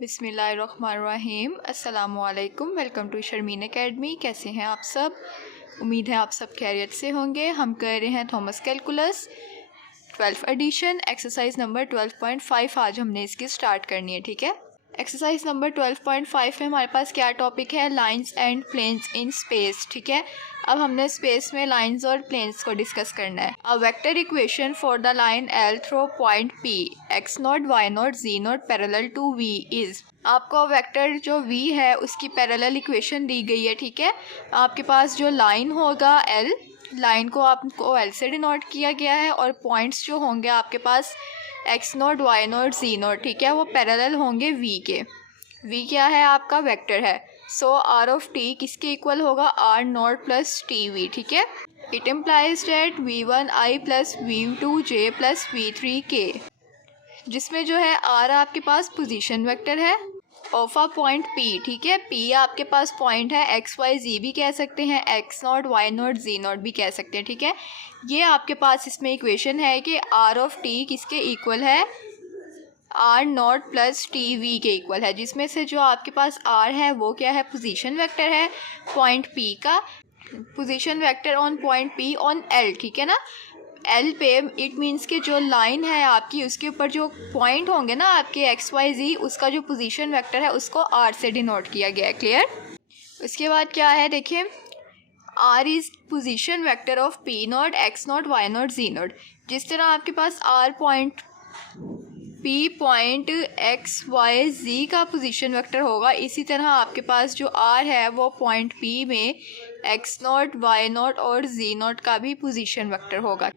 बिस्मिल्लाहिर्रहमानिर्रहीम। अस्सलामुअलैकुम। Welcome to Sharmin Academy. कैसे हैं आप सब? उम्मीद है आप सब खैरियत से होंगे। हम कर रहे हैं Thomas Calculus 12th edition, exercise number 12.5। आज हमने इसकी स्टार्ट करनी है, ठीक है। एक्सरसाइज नंबर 12.5 में हमारे पास क्या टॉपिक है? Lines and planes in space, ठीक है। अब हमने स्पेस में लाइंस और प्लेन्स को डिस्कस करना है। A vector equation for the line L through point P X naught Y naught ji naught parallel to V is. आपको वेक्टर जो v है उसकी पैरेलल इक्वेशन दी गई है, ठीक है। आपके पास जो लाइन होगा l, लाइन को आपको l से डिनोट किया गया है और पॉइंट्स जो होंगे आपके पास x नॉट वाई नॉट जी नॉट, ठीक है, वो पैरेलल होंगे v के। v क्या है? आपका वेक्टर है। सो r ऑफ t किसके इक्वल होगा? r not plus T V, ठीक है। It implies date v1i plus v2j plus v3k, जिसमें जो है r आपके पास पोजीशन वेक्टर है ऑफ अ पॉइंट p, ठीक है। p आपके पास पॉइंट है, x y z भी कह सकते हैं, x not y not z not भी कह सकते हैं, ठीक है। ये आपके पास इसमें इक्वेशन है कि r ऑफ t किसके इक्वल है? r not plus T v के इक्वल है, जिसमें से जो आपके पास r है वो क्या है? पोजीशन वेक्टर है पॉइंट p का। Position vector on point p on l, ठीक है ना। एल पे इट मीन्स कि जो लाइन है आपकी उसके ऊपर जो पॉइंट होंगे ना आपके एक्स वाई जी, उसका जो पोजीशन वेक्टर है उसको आर से डिनोट किया गया है। क्लियर? उसके बाद क्या है देखिए, R is position vector of P naught X naught Y naught ji naught. जिस तरह आपके पास R point P point X Y Z का पोजीशन वेक्टर होगा, इसी तरह आपके पास जो आर है वो पॉइंट पी में एक्स नॉट वाई नॉट और जी नॉट का भी पोजीशन वेक्टर होगा।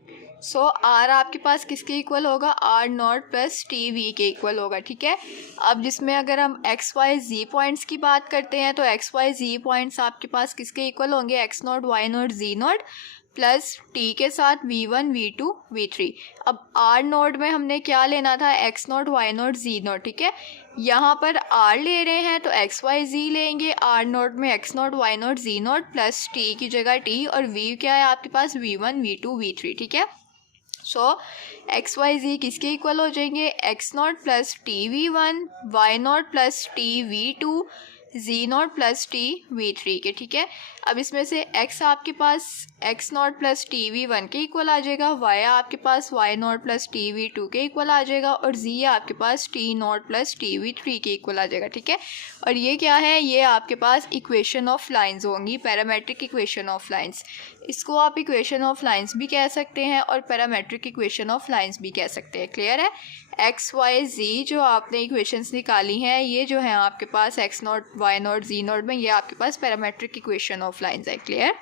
सो आर आपके पास किसके इक्वल होगा? R naught plus T v के इक्वल होगा, ठीक है। अब जिसमें अगर हम एक्स वाई जी पॉइंट्स की बात करते हैं तो एक्स वाई जी पॉइंट्स आपके पास किसके इक्वल होंगे? एक्स नॉट वाई नॉट जी नॉट प्लस टी के साथ v1 v2 v3। अब r नोड में हमने क्या लेना था? x note y note z note, ठीक है। यहाँ पर r ले रहे हैं तो x y z लेंगे। r नोड में x note y note z note plus t की जगह t और v क्या है आपके पास? v1 v2 v3, ठीक है। सो एक्स वाई जी किसके इक्वल हो जाएंगे? X naught plus T V one, Y naught plus T V two, Z naught plus T V three के, ठीक है। अब इसमें से x आपके पास X naught plus T V one के इक्वल आ जाएगा, y आपके पास Y naught plus T V two के इक्वल आ जाएगा और z आपके पास T naught plus T V three के इक्वल आ जाएगा, ठीक है। और ये क्या है? ये आपके पास इक्वेशन ऑफ लाइंस होंगी, पैरामेट्रिक इक्वेशन ऑफ लाइंस। इसको आप इक्वेशन ऑफ लाइंस भी कह सकते हैं और पैरामेट्रिक इक्वेशन ऑफ लाइंस भी कह सकते हैं। क्लियर है? एक्स वाई जी जो आपने इक्वेशंस निकाली हैं, ये जो है आपके पास एक्स नॉट वाई नॉट जी नॉट में, ये आपके पास पैरामेट्रिक इक्वेशन ऑफ लाइंस है। क्लियर?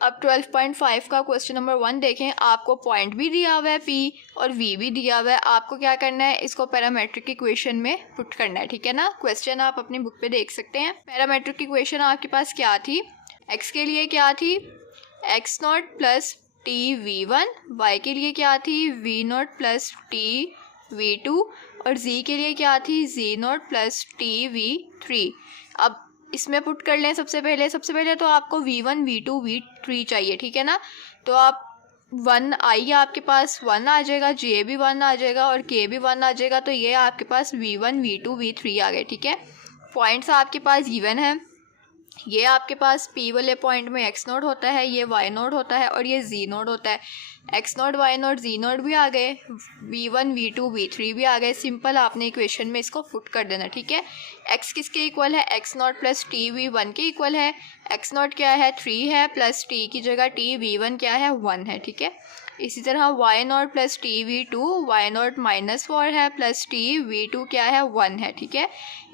अब 12.5 का क्वेश्चन नंबर 1 देखें। आपको पॉइंट भी दिया हुआ है P और V भी दिया हुआ है। आपको क्या करना है? इसको पैरामेट्रिक इक्वेशन में पुट करना है, ठीक है ना। क्वेश्चन आप अपनी बुक पे देख सकते हैं। पैरामेट्रिक इक्वेशन आपके पास क्या थी? x के लिए क्या थी? X naught plus T V one, y के लिए क्या थी? V naught plus T V two और z के लिए क्या थी? z naught plus T V three. अब इसमें पुट कर लें सबसे पहले तो आपको v1 v2 v3 चाहिए, ठीक है ना। तो आप 1 i आपके पास 1 आ जाएगा, j भी 1 आ जाएगा और k भी 1 आ जाएगा, तो ये आपके पास v1 v2 v3 आ गए, ठीक है। पॉइंट्स आपके पास गिवन है। ये आपके पास P वाले पॉइंट में x नोड होता है, ये y नोड होता है और ये z नोड होता है। x node y node z node भी आ गए, v1 v2 v3 भी आ गए। सिंपल आपने इक्वेशन में इसको पुट कर देना, ठीक है। x किसके इक्वल है? x not plus T V one के इक्वल है। x नॉट क्या है? 3 है प्लस t की जगह t v1 क्या है? 1 है, ठीक है। इसी तरह y naught plus T V two, y naught -4 है प्लस टी वी टू क्या है? 1 है, ठीक है।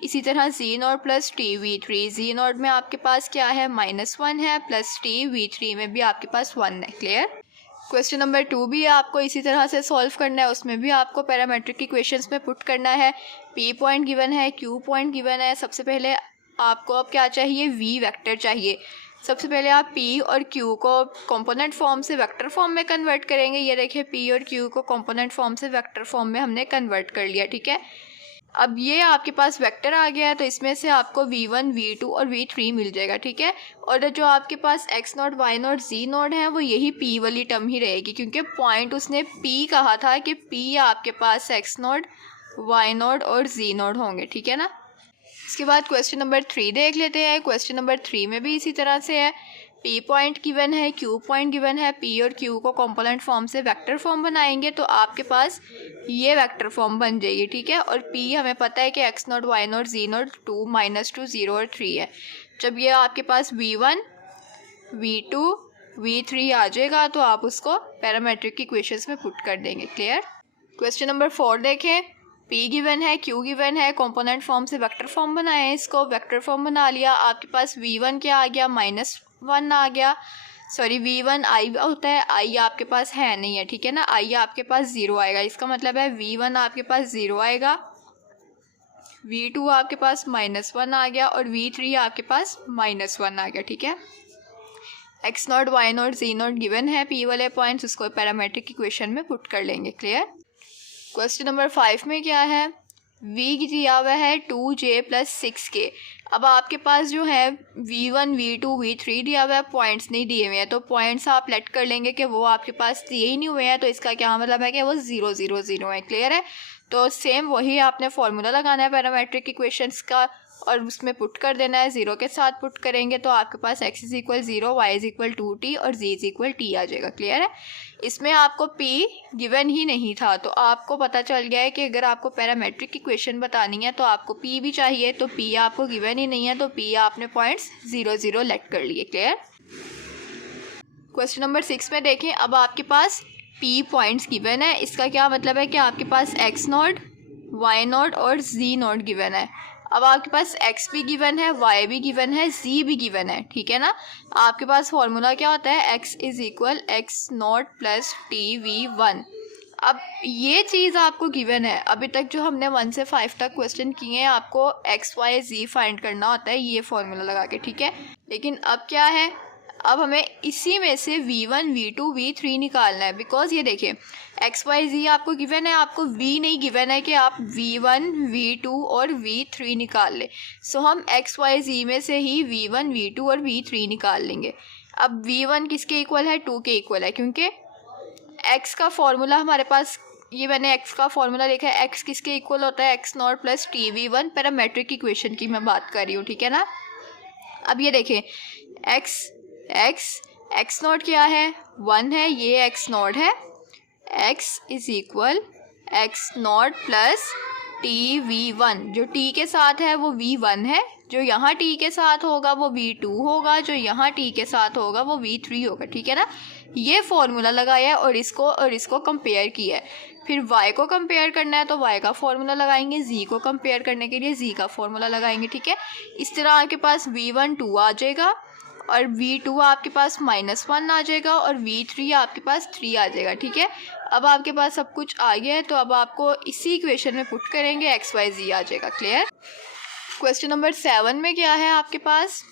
इसी तरह z naught plus T V three, z naught में आपके पास क्या है? -1 है प्लस टी वी थ्री में भी आपके पास 1 है। क्लियर? क्वेश्चन नंबर 2 भी आपको इसी तरह से सॉल्व करना है। उसमें भी आपको पैरामेट्रिक इक्वेशंस में पुट करना है। P पॉइंट गिवन है, Q पॉइंट गिवन है। सबसे पहले आपको अब क्या चाहिए? V वेक्टर चाहिए। सबसे पहले आप P और Q को कंपोनेंट फॉर्म से वेक्टर फॉर्म में कन्वर्ट करेंगे। ये देखिए P और Q को कंपोनेंट फॉर्म से वेक्टर फॉर्म में हमने कन्वर्ट कर लिया, ठीक है। अब ये आपके पास वेक्टर आ गया है तो इसमें से आपको v1 v2 और v3 मिल जाएगा, ठीक है। और जो आपके पास x note y note z note है वो यही p वाली टर्म ही रहेगी, क्योंकि पॉइंट उसने p कहा था कि p आपके पास x नोट y नोट और z नोट होंगे, ठीक है ना। इसके बाद क्वेश्चन नंबर 3 देख लेते हैं। क्वेश्चन नंबर 3 में भी इसी तरह से है, पी पॉइंट गिवन है, क्यू पॉइंट गिवन है, पी और क्यू को कंपोनेंट फॉर्म से वेक्टर फॉर्म बनाएंगे तो आपके पास ये वेक्टर फॉर्म बन जाएगी, ठीक है। और पी हमें पता है कि एक्स नॉट, वाई नॉट, जी नॉट, 2, -2, 0 और 3 है। जब ये आपके पास v1, v2, v3 आ जाएगा तो आप उसको पैरामेट्रिक की इक्वेशंस में पुट कर देंगे। क्लियर। क्वेश्चन नंबर 4 देखें, P गिवन है, Q गिवन है, कंपोनेंट फॉर्म से वेक्टर फॉर्म बनाए, इसको वेक्टर फॉर्म बना लिया। आपके पास v1 क्या आ गया, -1 आ गया, सॉरी v1 i होता है, i आपके पास है नहीं है, ठीक है ना, i आपके पास 0 आएगा। इसका मतलब है v1 आपके पास 0 आएगा, v2 आपके पास -1 आ गया और v3 आपके पास -1 आ गया, ठीक है। x not, y not, z not given है, p वाले पॉइंट्स, उसको पैरामेट्रिक इक्वेशन में पुट कर लेंगे। क्लियर। क्वेश्चन नंबर 5 में क्या है, v दिया हुआ है 2j + 6k। अब आपके पास जो है v1, v2, v3 दिया हुआ है, पॉइंट्स नहीं दिए हुए हैं, तो पॉइंट्स आप लेट कर लेंगे कि वो आपके पास दिए ही नहीं हुए हैं, तो इसका क्या मतलब है कि वो 0, 0, 0 है। क्लियर है। तो सेम वही आपने फॉर्मूला लगाना है पैरामेट्रिक इक्वेशंस का और उसमें पुट कर देना है, 0 के साथ पुट करेंगे तो आपके पास x = 0, y = 2t और z = t आ जाएगा। क्लियर है। इसमें आपको p गिवन ही नहीं था, तो आपको पता चल गया है कि अगर आपको पैरामेट्रिक इक्वेशन बतानी है तो आपको p भी चाहिए, तो p आपको गिवन ही नहीं है, तो p आपने पॉइंट्स 0, 0 लेट कर लिए। क्लियर। क्वेश्चन नंबर 6 में देखें, अब आपके पास p पॉइंट्स गिवन है, इसका क्या मतलब है कि आपके पास x नॉट, y नॉट और z नॉट गिवन है। अब आपके पास x भी गिवन है, y भी गिवन है, z भी गिवन है, ठीक है ना। आपके पास फॉर्मूला क्या होता है, x = x नॉट + tv1। अब ये चीज़ आपको गिवन है, अभी तक जो हमने 1 से 5 तक क्वेश्चन किए हैं आपको x, y, z फाइंड करना होता है ये फॉर्मूला लगा के, ठीक है। लेकिन अब क्या है, अब हमें इसी में से v1, v2, v3 निकालना है, बिकॉज ये देखिए x, y, z आपको गिवन है, आपको v नहीं गिवन है कि आप v1, v2 और v3 निकाल लें। सो हम x, y, z में से ही v1, v2 और v3 निकाल लेंगे। अब v1 किसके इक्वल है, 2 के इक्वल है, क्योंकि x का फॉर्मूला हमारे पास, ये मैंने x का फॉर्मूला लिखा है, x किसके इक्वल होता है, x not + tv1, parametric equation की मैं बात कर रही हूँ, ठीक है ना। अब ये देखें x नॉट क्या है, 1 है, ये x नॉट है, x = x नॉट + tv1, जो t के साथ है वो v1 है, जो यहाँ t के साथ होगा वो v2 होगा, जो यहाँ t के साथ होगा वो v3 होगा, ठीक है ना। ये फॉर्मूला लगाया है और इसको कंपेयर किया है। फिर y को कंपेयर करना है तो y का फॉर्मूला लगाएंगे, z को कंपेयर करने के लिए z का फॉर्मूला लगाएंगे, ठीक है। इस तरह आपके पास v1 2 आ जाएगा और v2 आपके पास -1 आ जाएगा और v3 आपके पास 3 आ जाएगा, ठीक है। अब आपके पास सब कुछ आ गया है, तो अब आपको इसी इक्वेशन में पुट करेंगे, x, y, z आ जाएगा। क्लियर। क्वेश्चन नंबर 7 में क्या है आपके पास,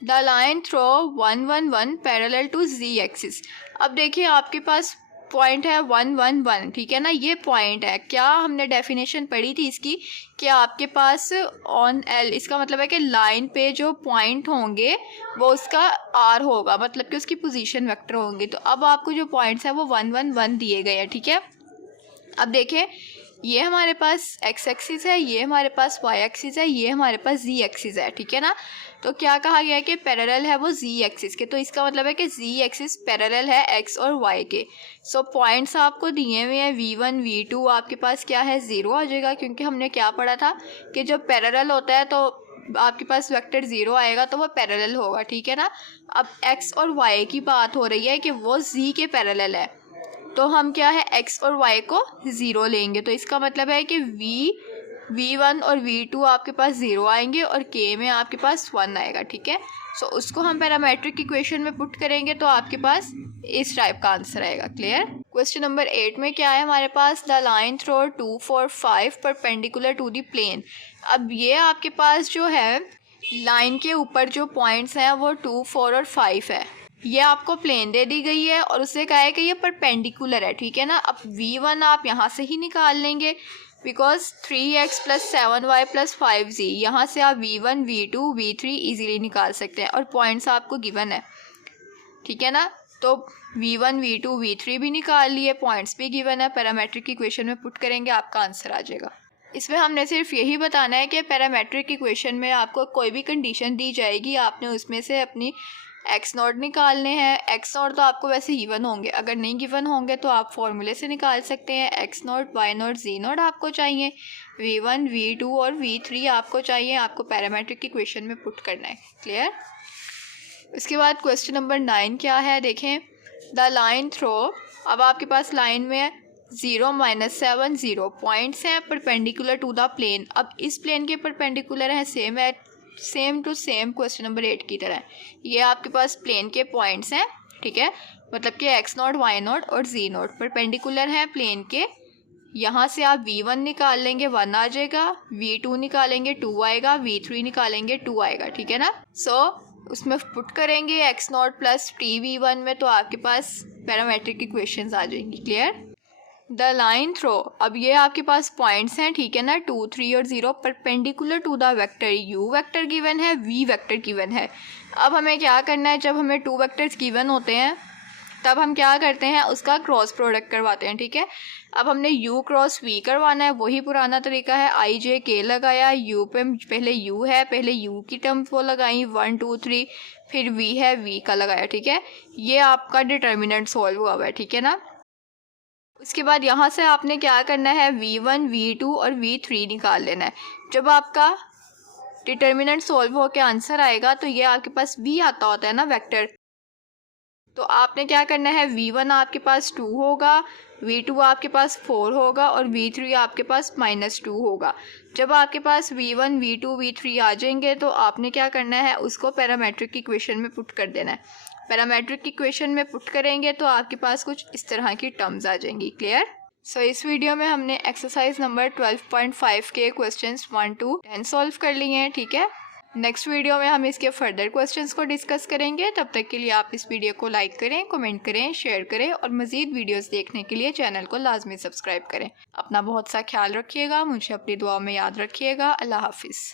the line through 1, 1, 1 parallel to z axis. अब देखिए आपके पास पॉइंट है 1, 1, 1, ठीक है ना, ये पॉइंट है। क्या हमने डेफिनेशन पढ़ी थी इसकी कि आपके पास ऑन l, इसका मतलब है कि लाइन पे जो पॉइंट होंगे वो उसका r होगा, मतलब कि उसकी पोजीशन वेक्टर होंगे। तो अब आपको जो पॉइंट्स है वो 1, 1, 1 दिए गए हैं, ठीक है। अब देखें ये हमारे पास x एक्सिस है, ये हमारे पास y एक्सिस है, ये हमारे पास z एक्सिस है, ठीक है ना। तो क्या कहा गया है कि पैरेलल है वो z एक्सिस के, तो इसका मतलब है कि z एक्सिस पैरेलल है x और y के। सो पॉइंट्स आपको दिए हुए हैं, v1, v2 आपके पास क्या है, 0 आ जाएगा, क्योंकि हमने क्या पढ़ा था कि जब पैरेलल होता है तो आपके पास वेक्टर 0 आएगा तो वो पैरेलल होगा, ठीक है ना। अब x और y की बात हो रही है कि वो z के पैरेलल है, तो हम क्या है x और y को 0 लेंगे, तो इसका मतलब है कि v1 और v2 आपके पास 0 आएंगे और k में आपके पास 1 आएगा, ठीक है। सो उसको हम पैरामेट्रिक इक्वेशन में पुट करेंगे तो आपके पास इस टाइप का आंसर आएगा। क्लियर। क्वेश्चन नंबर 8 में क्या है हमारे पास, the line through 2, 4, 5 perpendicular to the plane. अब ये आपके पास जो है लाइन के ऊपर जो पॉइंट्स हैं वो 2, 4 और 5 है। ये आपको प्लेन दे दी गई है और उससे कहा है कि ये परपेंडिकुलर है, ठीक है ना। अब v1 आप यहाँ से ही निकाल लेंगे, बिकॉज 3x + 7y + 5z, यहाँ से आप v1, v2, v3 इजीली निकाल सकते हैं और पॉइंट्स आपको गिवन है, ठीक है ना। तो v1, v2, v3 भी निकाल लिए, पॉइंट्स भी गिवन है, पैरामेट्रिक इक्वेशन में पुट करेंगे आपका आंसर आ जाएगा। इसमें हमने सिर्फ यही बताना है कि पैरामेट्रिक इक्वेशन में आपको कोई भी कंडीशन दी जाएगी, आपने उसमें से अपनी एक्स नॉट निकालने हैं। एक्स नॉट तो आपको वैसे गिवन होंगे, अगर नहीं गिवन होंगे तो आप फॉर्मूले से निकाल सकते हैं। एक्स नॉट, वाई नॉट, जी नॉट आपको चाहिए, v1, v2 और v3 आपको चाहिए, आपको पैरामेट्रिक इक्वेशन में पुट करना है। क्लियर। इसके बाद क्वेश्चन नंबर 9 क्या है देखें। द लाइन थ्रो, अब आपके पास लाइन में 0, -7, 0 पॉइंट्स हैं परपेंडिकुलर टू द प्लेन। अब इस प्लेन के परपेंडिकुलर है, same to same question number 8 की तरह। ये आपके पास प्लेन के पॉइंट्स हैं, ठीक है, मतलब कि एक्स नॉट, वाई नॉट और जी नॉट परपेंडिकुलर हैं प्लेन के। यहाँ से आप v1 निकाल लेंगे 1 आ जाएगा, v2 निकालेंगे 2 आएगा, v3 निकालेंगे 2 आएगा, ठीक है ना। उसमें पुट करेंगे x naught plus T v1 में, तो आपके पास पैरामेट्रिक इक्वेशंस आ जाएंगी। क्लियर। द लाइन थ्रो, अब ये आपके पास पॉइंट्स हैं, ठीक है ना, 2, 3 और 0 perpendicular to the vector. u vector given है, v वेक्टर गिवन है। अब हमें क्या करना है, जब हमें 2 वेक्टर्स गिवन होते हैं तब हम क्या करते हैं, उसका क्रॉस प्रोडक्ट करवाते हैं, ठीक है। अब हमने u क्रॉस v करवाना है, वही पुराना तरीका है, i j k लगाया, u पे पहले u है, पहले u की टर्म वो लगाई 1, 2, 3, फिर v है, v का लगाया, ठीक है। ये आपका डिटर्मिनेंट सॉल्व हुआ है, ठीक है ना। उसके बाद यहाँ से आपने क्या करना है, v1, v2 और v3 निकाल लेना है। जब आपका डिटर्मिनेंट सॉल्व होकर आंसर आएगा तो ये आपके पास v आता होता है ना वेक्टर, तो आपने क्या करना है, v1 आपके पास 2 होगा, v2 आपके पास 4 होगा और v3 आपके पास -2 होगा। जब आपके पास v1, v2, v3 आ जाएंगे तो आपने क्या करना है, उसको पैरामेट्रिक इक्वेशन में पुट कर देना है। पैरामेट्रिक इक्वेशन में पुट करेंगे तो आपके पास कुछ इस तरह की टर्म्स आ जाएंगी। क्लियर। इस वीडियो में हमने एक्सरसाइज नंबर 12.5 के क्वेश्चंस 1 to 10 सॉल्व कर लिए हैं, ठीक है। नेक्स्ट वीडियो में हम इसके फर्दर क्वेश्चंस को डिस्कस करेंगे। तब तक के लिए आप इस वीडियो को लाइक करें, कमेंट करें, शेयर करें और मज़ीद वीडियोस देखने के लिए चैनल को लाजमी सब्सक्राइब करें। अपना बहुत सा ख्याल रखिएगा, मुझे अपनी दुआ में याद रखिएगा। अल्लाह हाफिज़।